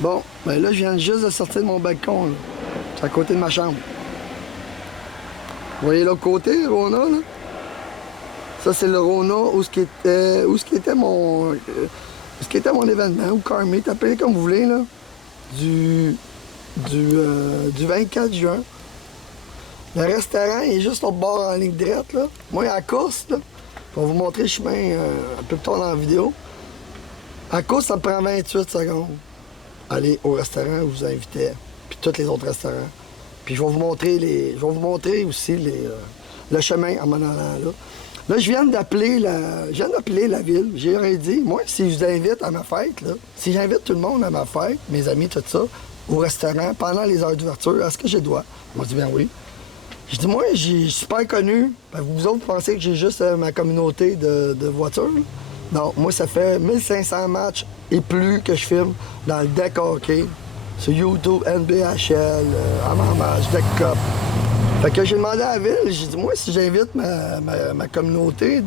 Bon, ben là, je viens juste de sortir de mon balcon, là. C'est à côté de ma chambre. Vous voyez l'autre côté, le Rona, là? Ça, c'est le Rona où ce qui était mon événement, ou car meet, appelez comme vous voulez, là, du 24 juin. Le restaurant est juste au bord en ligne droite, là. Moi, à la course, là, je vais vous montrer le chemin un peu plus tard dans la vidéo. À la course, ça me prend 28 secondes. Aller au restaurant où je vous invitais, puis tous les autres restaurants. Puis je vais vous montrer aussi le chemin en m'en allant là. Là, je viens d'appeler la ville. J'ai rien dit. Moi, si je vous invite à ma fête, là, si j'invite tout le monde à ma fête, mes amis, tout ça, au restaurant, pendant les heures d'ouverture, est-ce que j'ai le droit? Ils m'ont dit bien oui. Je dis, moi, j'ai super connu. Ben, vous autres, pensez que j'ai juste ma communauté de voitures? Non, moi, ça fait 1500 matchs et plus que je filme dans le deck hockey, sur YouTube, NBHL, Avant Match, Deck Cup. Fait que j'ai demandé à la ville, j'ai dit, moi, si j'invite ma communauté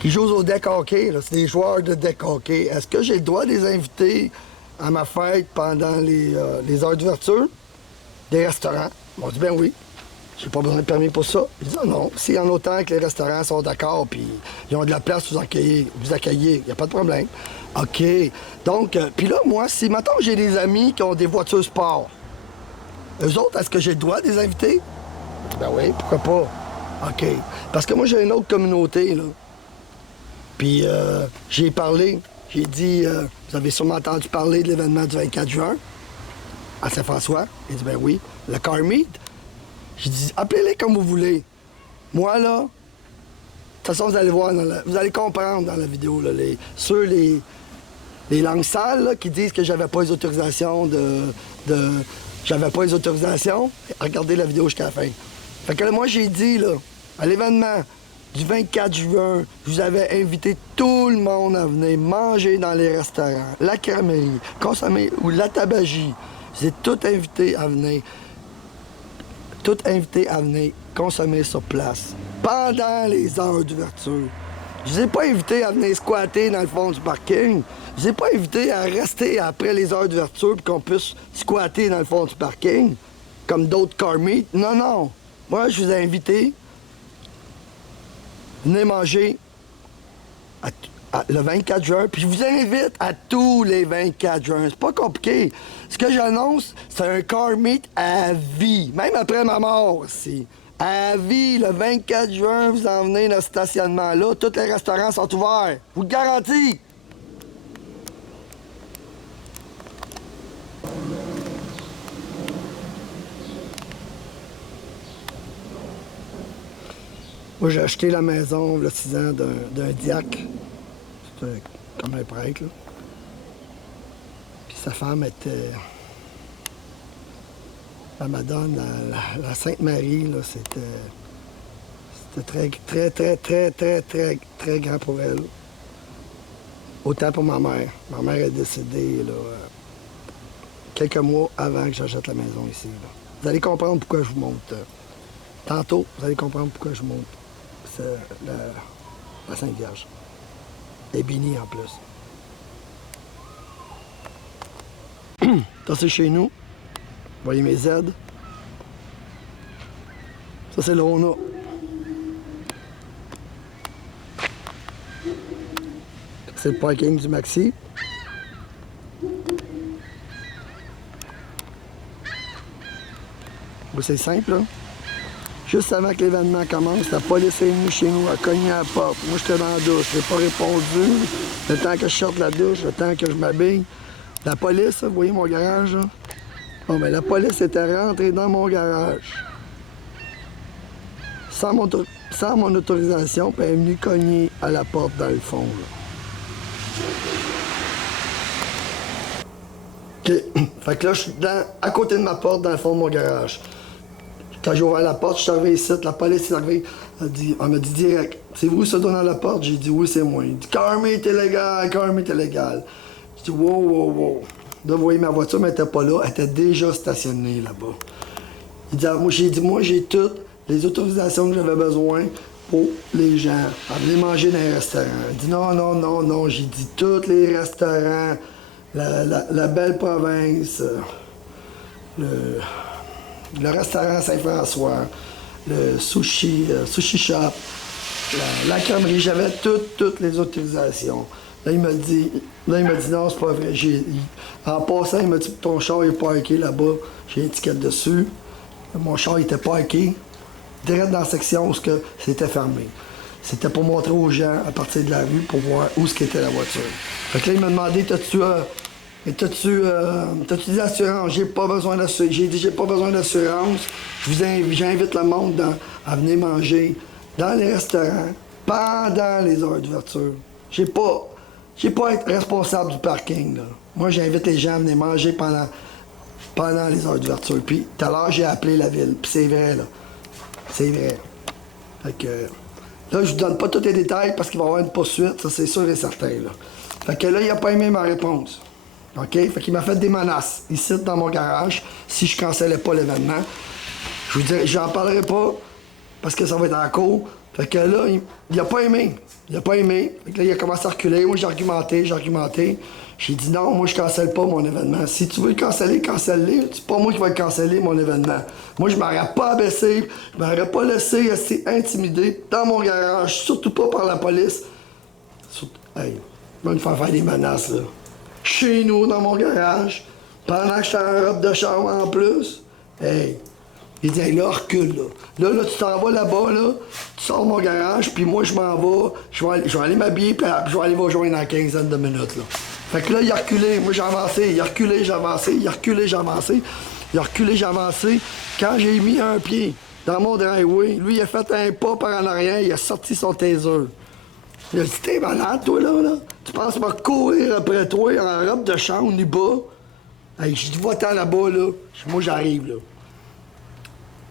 qui joue au deck hockey, c'est des joueurs de deck hockey, est-ce que j'ai le droit de les inviter à ma fête pendant les heures d'ouverture des restaurants? Ils m'ont dit, ben oui. J'ai pas besoin de permis pour ça. Ils disent non, s'il y en a autant que les restaurants sont d'accord puis ils ont de la place pour vous accueillir, il n'y a pas de problème. OK. Donc, puis là, moi, si maintenant j'ai des amis qui ont des voitures sport, eux autres, est-ce que j'ai le droit de les inviter? Ben oui, pourquoi pas? OK. Parce que moi, j'ai une autre communauté, là. Puis, j'ai parlé, j'ai dit, vous avez sûrement entendu parler de l'événement du 24 juin à Saint-François. Il dit, ben oui, le car meet. J'ai dit, appelez-les comme vous voulez. Moi, là, de toute façon, vous allez voir, vous allez comprendre dans la vidéo, là, les langues sales là, qui disent que j'avais pas les autorisations j'avais pas les autorisations. Regardez la vidéo jusqu'à la fin. Fait que là, moi, j'ai dit, là, à l'événement du 24 juin, je vous avais invité tout le monde à venir manger dans les restaurants, la crèmerie, consommer, ou la tabagie. Je vous ai tout invité à venir. Tout invité à venir consommer sur place pendant les heures d'ouverture. Je ne les ai pas invités à venir squatter dans le fond du parking. Je ne les ai pas invités à rester après les heures d'ouverture pour qu'on puisse squatter dans le fond du parking, comme d'autres car meet. Non, non. Moi, je vous ai invités à venir manger le 24 juin, puis je vous invite à tous les 24 juin. C'est pas compliqué. Ce que j'annonce, c'est un car meet à vie, même après ma mort aussi. À vie, le 24 juin, vous en venez dans ce stationnement-là, tous les restaurants sont ouverts. Je vous le garantis. Moi, j'ai acheté la maison, il y a 6 ans, d'un diacre. C'est comme un prêtre, là. Puis sa femme était... La Madone, la Sainte Marie, là, c'était très grand pour elle. Autant pour ma mère. Ma mère est décédée, là, quelques mois avant que j'achète la maison ici, là. Vous allez comprendre pourquoi je vous montre. Tantôt, vous allez comprendre pourquoi je vous montre la Sainte Vierge. Et bénie en plus. Ça, c'est chez nous. Vous voyez mes aides. Ça, c'est le Rona. C'est le parking du Maxi. C'est simple, là. Juste avant que l'événement commence, la police est venue chez nous, a cogné à la porte. Moi, j'étais dans la douche, j'ai pas répondu. Le temps que je sorte de la douche, le temps que je m'habille. La police, vous voyez mon garage, là? Bon, ben la police était rentrée dans mon garage. Sans mon autorisation, puis elle est venue cogner à la porte dans le fond, là. OK. Fait que là, je suis à côté de ma porte, dans le fond de mon garage. Quand j'ai ouvert la porte, je suis arrivé ici, la police est arrivée, elle m'a dit direct, c'est vous ça dans la porte? J'ai dit oui, c'est moi. Il dit car meet illégal, car meet illégal. J'ai dit wow, wow, wow. Là, vous voyez, ma voiture n'était pas là, elle était déjà stationnée là-bas. Il dit, moi, j'ai toutes les autorisations que j'avais besoin pour les gens à venir manger dans les restaurants. Il dit non, non, non, non. J'ai dit tous les restaurants la belle province, le restaurant Saint-François, le sushi shop, la crèmerie. J'avais toutes les autorisations. Là, il m'a dit non, c'est pas vrai. En passant, il m'a dit ton char est parké là-bas. J'ai une étiquette dessus. Mon char était parké direct dans la section où c'était fermé. C'était pour montrer aux gens à partir de la rue pour voir où était la voiture. Fait que là, il m'a demandé t'as-tu des assurances? J'ai pas besoin d'assurance. J'ai dit j'ai pas besoin d'assurance. J'invite le monde à venir manger dans les restaurants pendant les heures d'ouverture. J'ai pas à être responsable du parking, là. Moi, j'invite les gens à venir manger pendant les heures d'ouverture. Puis, tout à l'heure, j'ai appelé la ville. Puis c'est vrai, là. C'est vrai. Fait que... Là, je vous donne pas tous les détails parce qu'il va y avoir une poursuite. Ça, c'est sûr et certain, là. Fait que là, il a pas aimé ma réponse. OK? Fait qu'il m'a fait des menaces ici, dans mon garage, si je cancellais pas l'événement. Je vous dirais, j'en parlerai pas parce que ça va être en cours. Fait que là, il a pas aimé. Il a pas aimé. Fait que là, il a commencé à reculer. Moi, j'ai argumenté. J'ai dit non, moi, je cancelle pas mon événement. Si tu veux le canceller, cancelle-le. C'est pas moi qui vais le canceller, mon événement. Moi, je m'aurais pas abaissé. Je m'aurais pas laissé rester intimidé dans mon garage, surtout pas par la police. Hey, il va me faire des menaces, là. Chez nous, dans mon garage, pendant que j'étais en robe de chambre en plus. Hey, il dit, hey, là, recule, là. Là, tu t'en vas là-bas, là, tu sors de mon garage, puis moi, je m'en vais, je vais aller m'habiller, puis je vais aller vous rejoindre dans une quinzaine de minutes, là. Fait que là, il a reculé, moi, j'ai avancé, il a reculé, j'ai avancé, il a reculé, j'ai avancé, il a reculé, j'ai avancé. Quand j'ai mis un pied dans mon driveway, lui, il a fait un pas par en arrière, il a sorti son taser. Il a dit, t'es malade, toi, là? Tu penses pas courir après toi en robe de chambre, nu bas? Hey, je dis, va-t'en là-bas, là. Moi, j'arrive, là.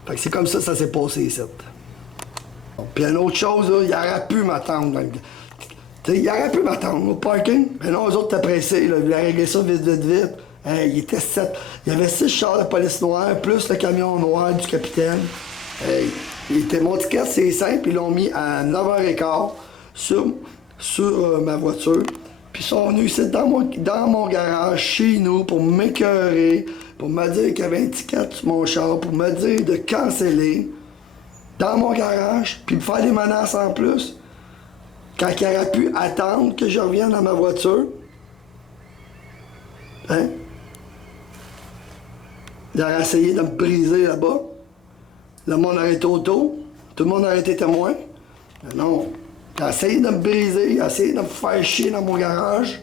Fait que c'est comme ça s'est passé, ici. Puis une autre chose, là, il aurait pu m'attendre. Il aurait pu m'attendre au parking. Mais non, eux autres étaient pressés, là. Ils voulaient régler ça vite. Hey, il était 7. Il y avait 6 chars de police noire, plus le camion noir du capitaine. Hey, mon ticket, c'est simple, ils l'ont mis à 9h15 sur ma voiture. Puis ils sont venus ici dans mon garage, chez nous, pour m'écœurer, pour me dire qu'il y avait un ticket sur mon char, pour me dire de canceller dans mon garage, puis me faire des menaces en plus. Quand il aurait pu attendre que je revienne dans ma voiture. Hein? Il aurait essayé de me briser là-bas. Le monde aurait été auto. Tout le monde aurait été témoin. Mais non. Il a essayé de me briser. Il a essayé de me faire chier dans mon garage.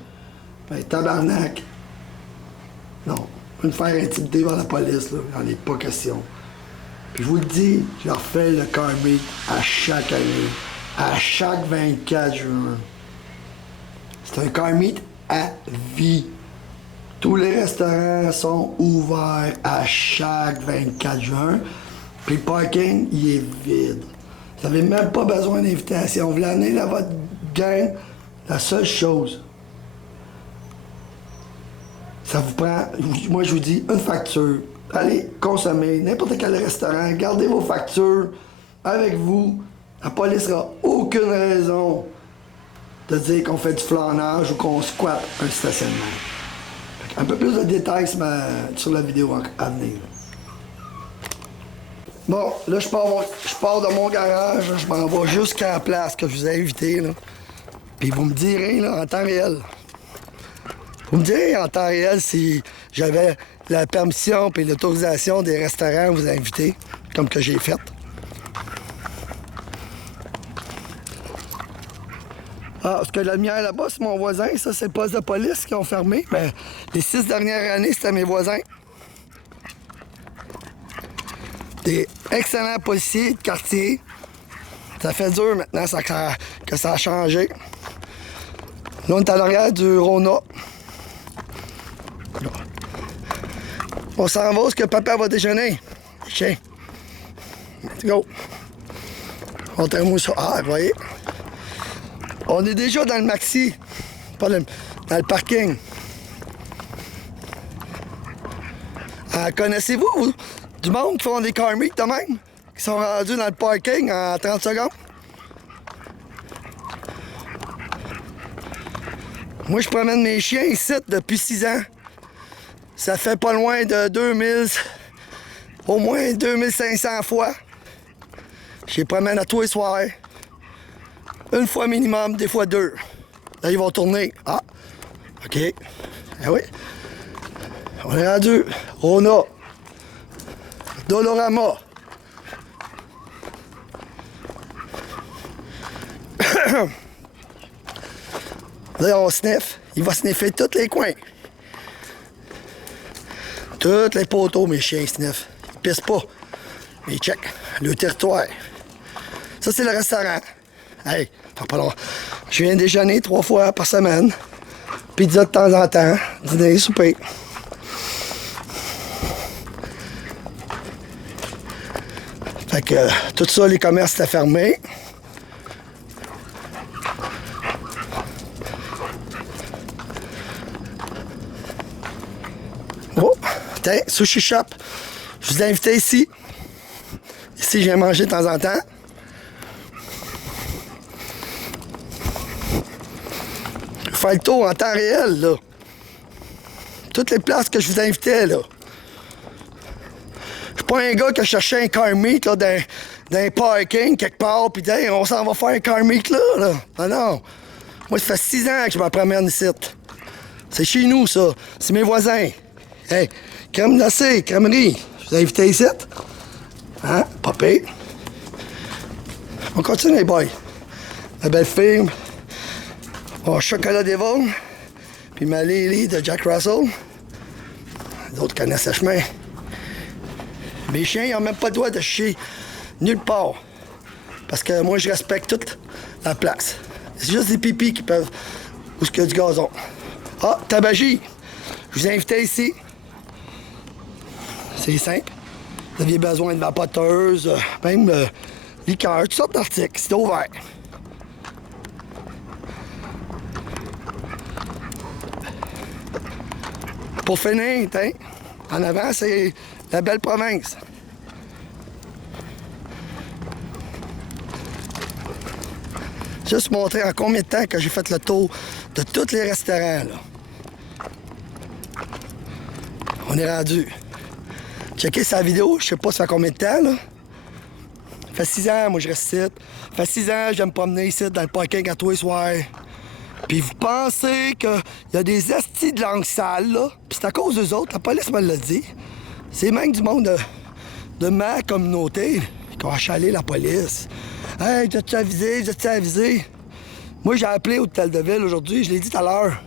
Ben, tabarnak. Non. Me faire intimider par la police, là. Il n'en est pas question. Puis je vous le dis, je refais le karmique à chaque année. À chaque 24 juin. C'est un karmique à vie. Tous les restaurants sont ouverts à chaque 24 juin. Puis le parking, il est vide. Vous n'avez même pas besoin d'invitation. Vous voulez amener dans votre gang, la seule chose, ça vous prend, moi je vous dis, une facture. Allez consommer n'importe quel restaurant, gardez vos factures avec vous. La police n'aura aucune raison de dire qu'on fait du flânage ou qu'on squatte un stationnement. Un peu plus de détails sur la vidéo à venir. Bon, là, je pars de mon garage, je m'en vais jusqu'à la place que je vous ai invité, là. Puis vous me direz, là, en temps réel. Vous me direz en temps réel si j'avais la permission et l'autorisation des restaurants à vous inviter, comme que j'ai fait. Ah, parce que la lumière là-bas, c'est mon voisin. Ça, c'est le poste de police qui ont fermé. Mais les 6 dernières années, c'était mes voisins. Des excellents policiers de quartier. Ça fait dur maintenant que ça a changé. Là, on est à l'arrière du Rona. On s'en va où est-ce que papa va déjeuner. Tiens. Let's go. Montrez-moi ça. Ah, vous voyez. On est déjà dans le maxi, pas dans le parking. Connaissez-vous, vous, du monde qui font des car meets de même? Qui sont rendus dans le parking en 30 secondes? Moi, je promène mes chiens ici depuis 6 ans. Ça fait pas loin de 2000, au moins 2500 fois. Je les promène à tous les soirs. Une fois minimum, des fois 2. Là, ils vont tourner. Ah, OK. Eh oui. On est rendu. On a Dolorama. Là, on sniff. Il va sniffer tous les coins. Tous les poteaux, mes chiens sniffent. Ils pissent pas. Mais ils checkent le territoire. Ça, c'est le restaurant. Hey, t'en pas long. Je viens déjeuner 3 fois par semaine. Pizza de temps en temps. Dîner, souper. Fait que tout ça, les commerces étaient fermés. Oh, tiens, Sushi Shop. Je vous ai invité ici. Ici, je viens manger de temps en temps. Je vais faire le tour en temps réel, là. Toutes les places que je vous invitais, là. Je suis pas un gars qui a cherché un car meet, là, dans un parking, quelque part, pis hey, on s'en va faire un car meet, là. Ah non. Moi, ça fait 6 ans que je me promène ici. C'est chez nous, ça. C'est mes voisins. Hey, crème glacée, crèmerie. Je vous ai invité ici. Hein? Popé. On continue, les boys. La belle fille. Mon chocolat Devon. Puis ma Lily de Jack Russell. Les autres connaissent le chemin. Mes chiens, ils n'ont même pas le droit de chier nulle part. Parce que moi, je respecte toute la place. C'est juste des pipis qui peuvent... Où est-ce qu'il y a du gazon? Ah, tabagie. Je vous ai invité ici. C'est simple. Vous aviez besoin de vapoteuse, même liqueur, toutes sortes d'articles. C'est ouvert. Pour finir, en avant, c'est la belle province. Juste montrer en combien de temps que j'ai fait le tour de tous les restaurants, là. On est rendu. Checkez sa vidéo, je sais pas ça fait combien de temps, là. Ça fait 6 ans, moi, je reste ici. Ça fait 6 ans, j'aime me promener ici, dans le parking à tous les soirs. Puis vous pensez qu'il y a des estis de langue sale, là? Puis c'est à cause d'eux autres, la police me l'a dit. C'est même du monde de ma communauté qui ont achalé la police. Hey, t'as-tu avisé? T'as-tu avisé? Moi, j'ai appelé au Hôtel de Ville aujourd'hui, je l'ai dit tout à l'heure.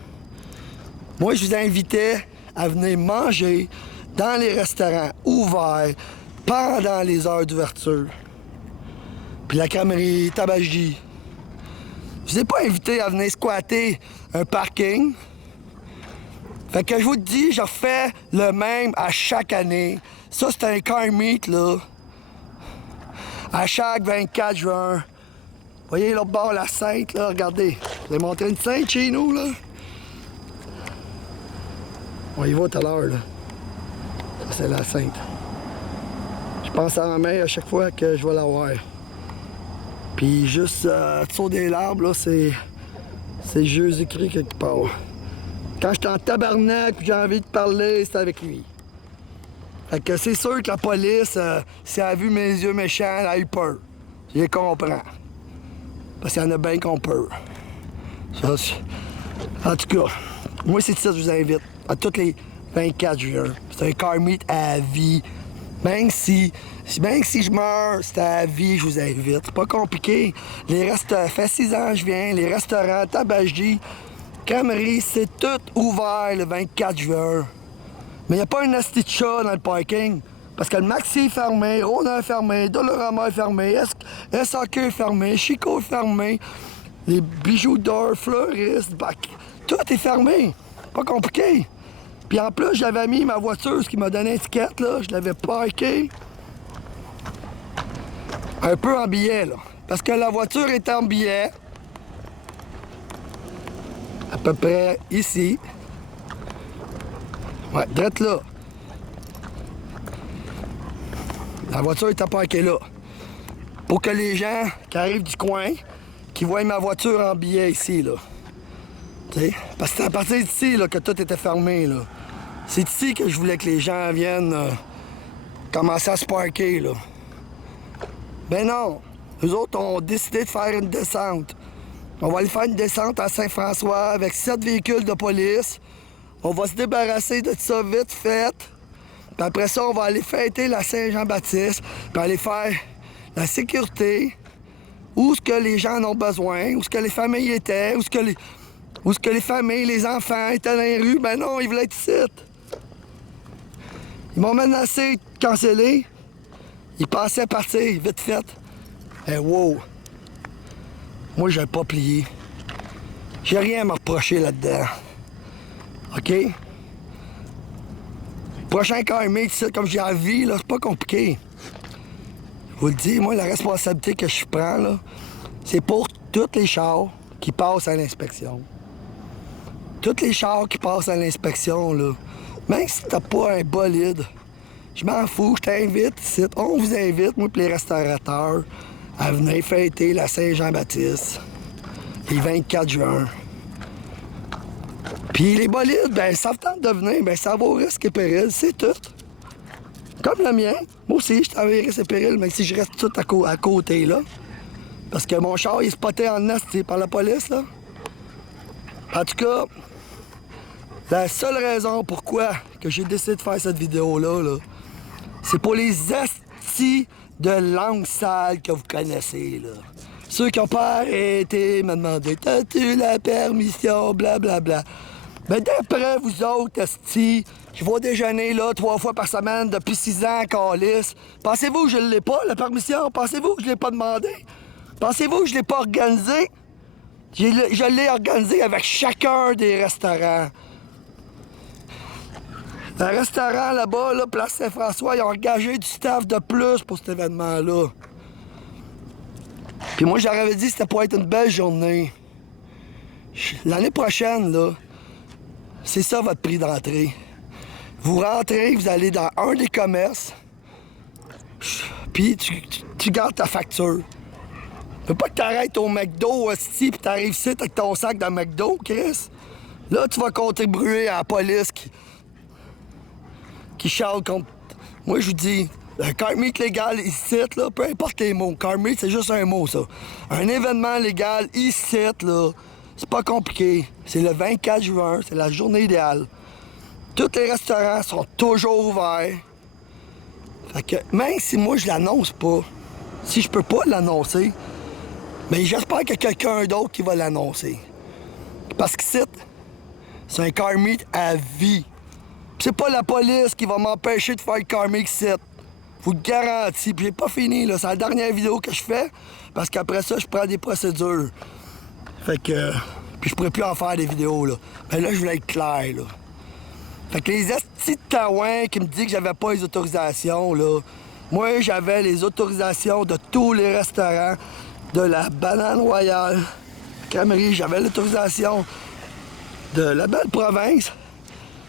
Moi, je vous invitais à venir manger dans les restaurants ouverts pendant les heures d'ouverture. Puis la crèmerie, tabagie. Je vous ai pas invité à venir squatter un parking. Fait que je vous dis, je refais le même à chaque année. Ça, c'est un car meet, là. À chaque 24 juin. Vous voyez l'autre bord, la Sainte, là, regardez. Je vais montrer une Sainte chez nous, là. On y va tout à l'heure, là. Ça, c'est la Sainte. Je pense à ma mère à chaque fois que je vais la voir. Puis juste dessous des arbres, là, c'est Jésus-Christ quelque part. Quand j'étais en tabarnak et j'ai envie de parler, c'est avec lui. Fait que c'est sûr que la police, si elle a vu mes yeux méchants, elle a eu peur. Je les comprends. Parce qu'il y en a bien qui ont peur. Ça, en tout cas, moi, c'est ça que je vous invite. À tous les 24 juin. C'est un car meet à vie. Même si je meurs, c'est à vie, je vous invite. C'est pas compliqué. Les restaurants, fait 6 ans que je viens, les restaurants, tabagie, crèmerie, c'est tout ouvert le 24 juin. Mais il n'y a pas un asti de chat dans le parking. Parce que le Maxi est fermé, Rona est fermé, Dolorama est fermé, SAQ est fermé, Chico est fermé, les bijoux d'or, fleuristes, tout est fermé. Pas compliqué. Puis en plus, j'avais mis ma voiture, ce qui m'a donné l'étiquette, là, je l'avais parké un peu en billet, là. Parce que la voiture est en billet, à peu près ici. Ouais, drette là. La voiture est parkée là. Pour que les gens qui arrivent du coin, qui voient ma voiture en billet ici, là. T'sais? Parce que c'est à partir d'ici là, que tout était fermé. Là. C'est ici que je voulais que les gens viennent commencer à se parker. Là. Ben non, eux autres ont décidé de faire une descente. On va aller faire une descente à Saint-François avec 7 véhicules de police. On va se débarrasser de ça vite fait. Puis après ça, on va aller fêter la Saint-Jean-Baptiste, puis aller faire la sécurité, où ce que les gens en ont besoin, où ce que les familles étaient, où ce que les familles, les enfants étaient dans les rues. Ben non, ils voulaient être ici. Ils m'ont menacé de canceller. Ils pensaient partir, vite fait. Eh wow! Moi, j'ai pas plié. J'ai rien à me reprocher là-dedans. OK? Prochain carmé, comme j'ai la vie, là, c'est pas compliqué. Je vous le dis, moi, la responsabilité que je prends, là, c'est pour tous les chars qui passent à l'inspection. Tous les chars qui passent à l'inspection, là, même si t'as pas un bolide, je m'en fous, je t'invite ici. On vous invite, moi et les restaurateurs, à venir fêter la Saint-Jean-Baptiste, les 24 juin. Puis les bolides, ben, ça tente de venir, ben, ça va au risque et péril, c'est tout. Comme le mien. Moi aussi, je travaille risque et péril, mais si je reste tout à côté, là. Parce que mon char, il est spoté en nest par la police, là. En tout cas, la seule raison pourquoi que j'ai décidé de faire cette vidéo-là, là, c'est pour les astis de langue sale que vous connaissez, là. Ceux qui n'ont pas arrêté me demandaient « T'as-tu la permission? » Blablabla. Mais d'après vous autres, esti, je vais déjeuner là 3 fois par semaine depuis 6 ans, câlisse. Pensez-vous que je ne l'ai pas, la permission? Pensez-vous que je ne l'ai pas demandé? Pensez-vous que je ne l'ai pas organisé? Je l'ai organisé avec chacun des restaurants. Le restaurant là-bas, là, Place Saint-François, ils ont engagé du staff de plus pour cet événement-là. Puis moi, j'aurais dit que c'était pour être une belle journée. L'année prochaine, là, c'est ça votre prix d'entrée. Vous rentrez, vous allez dans un des commerces, puis tu gardes ta facture. Tu peux pas que t'arrêtes au McDo, hostie, puis t'arrives ici avec ton sac de McDo, Chris. Là, tu vas contribuer à la police qui chiale contre... Moi, je vous dis, un car meet légal ici, là, peu importe les mots. Car meet, c'est juste un mot, ça. Un événement légal ici, là, c'est pas compliqué. C'est le 24 juin, c'est la journée idéale. Tous les restaurants sont toujours ouverts. Fait que même si moi, je l'annonce pas, si je peux pas l'annoncer, mais j'espère qu'il y a quelqu'un d'autre qui va l'annoncer. Parce que c'est un car meet à vie. C'est pas la police qui va m'empêcher de faire le car meet ici. Je vous le garantis. Puis j'ai pas fini, là. C'est la dernière vidéo que je fais. Parce qu'après ça, je prends des procédures. Fait que... Puis je pourrais plus en faire des vidéos, là. Mais là, je voulais être clair, là. Fait que les estis de taouins qui me disent que j'avais pas les autorisations, là... Moi, j'avais les autorisations de tous les restaurants. De la Banane Royale, Crèmerie, j'avais l'autorisation de la Belle Province.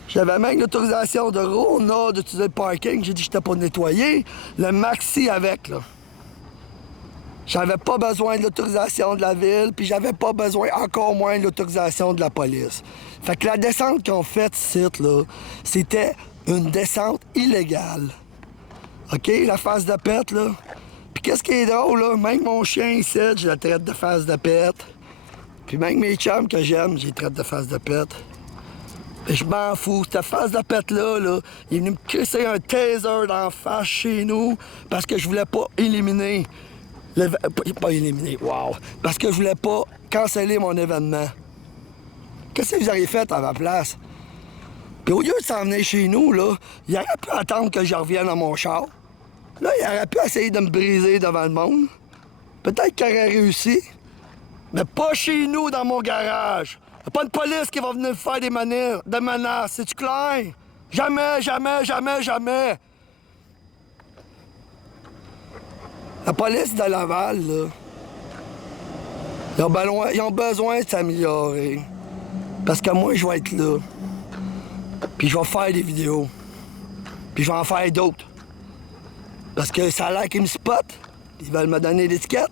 J'avais même l'autorisation de Rona d'utiliser le parking. J'ai dit que j'étais pas nettoyé. Le Maxi avec, là. J'avais pas besoin de l'autorisation de la ville, puis j'avais pas besoin encore moins de l'autorisation de la police. Fait que la descente qu'on fait ici, là, c'était une descente illégale. OK? La face de pète, là. Puis qu'est-ce qui est drôle, là? Même mon chien ici, je le traite de face de pète. Puis même mes chums que j'aime, je les traite de face de pète. Et je m'en fous. Cette face de pète-là, là, il est venu me crisser un taser d'en face chez nous parce que je voulais pas éliminer... Pas éliminer, wow! Parce que je voulais pas canceller mon événement. Qu'est-ce que vous auriez fait à ma place? Puis au lieu de s'en venir chez nous, là, il aurait pu attendre que je revienne à mon char. Là, il aurait pu essayer de me briser devant le monde. Peut-être qu'il aurait réussi. Mais pas chez nous, dans mon garage. Il n'y a pas de police qui va venir faire des menaces. C'est-tu clair? Jamais, jamais, jamais, jamais. La police de Laval, là, ils ont besoin de s'améliorer. Parce que moi, je vais être là. Puis je vais faire des vidéos. Puis je vais en faire d'autres. Parce que ça a l'air qu'ils me spotent. Ils veulent me donner l'étiquette.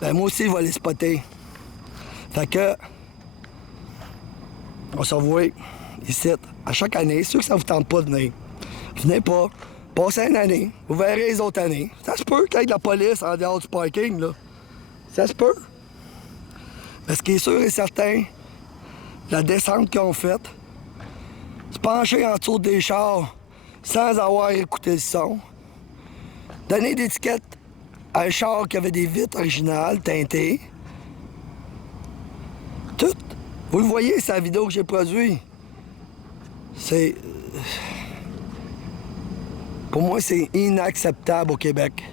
Ben moi aussi, je vais les spotter. Fait que... On se revoit ici, à chaque année. C'est sûr que ça vous tente pas de venir. Venez pas. Passez une année. Vous verrez les autres années. Ça se peut qu'il y ait de la police en dehors du parking, là. Ça se peut. Mais ce qui est sûr et certain, la descente qu'ils ont faite, se pencher en dessous des chars sans avoir écouté le son, donner d'étiquette à un char qui avait des vitres originales, teintées, tout. Vous le voyez, c'est la vidéo que j'ai produite. C'est... Pour moi, c'est inacceptable au Québec.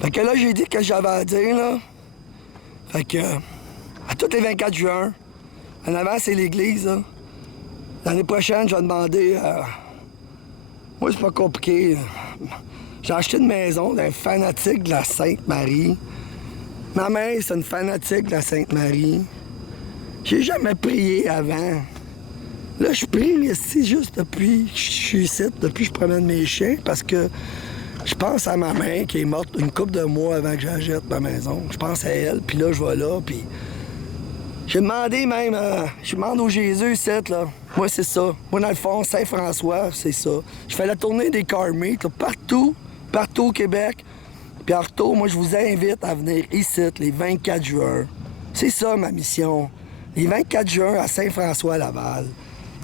Fait que là, j'ai dit que j'avais à dire, là. Fait que, à tous les 24 juin, en avant, c'est l'église, là. L'année prochaine, je vais demander... Moi, c'est pas compliqué. J'ai acheté une maison d'un fanatique de la Sainte-Marie. Ma mère, c'est une fanatique de la Sainte-Marie. J'ai jamais prié avant. Là, je prie ici juste depuis que je suis ici, depuis que je promène mes chiens, parce que je pense à ma mère qui est morte une couple de mois avant que j'achète ma maison. Je pense à elle, puis là, je vais là, puis... J'ai demandé même, je demande au Jésus ici, là. Moi, c'est ça. Moi, dans le fond, Saint-François, c'est ça. Je fais la tournée des car meets, là, partout au Québec. Puis en retour, moi, je vous invite à venir ici, les 24 juin. C'est ça, ma mission. Les 24 juin à Saint-François-Laval.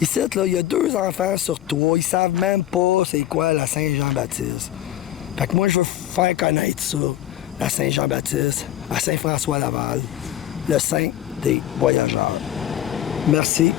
Ici, là, il y a 2 enfants sur 3. Ils savent même pas c'est quoi la Saint-Jean-Baptiste. Fait que moi, je veux faire connaître ça, la Saint-Jean-Baptiste, à Saint-François-Laval, le saint des voyageurs. Merci.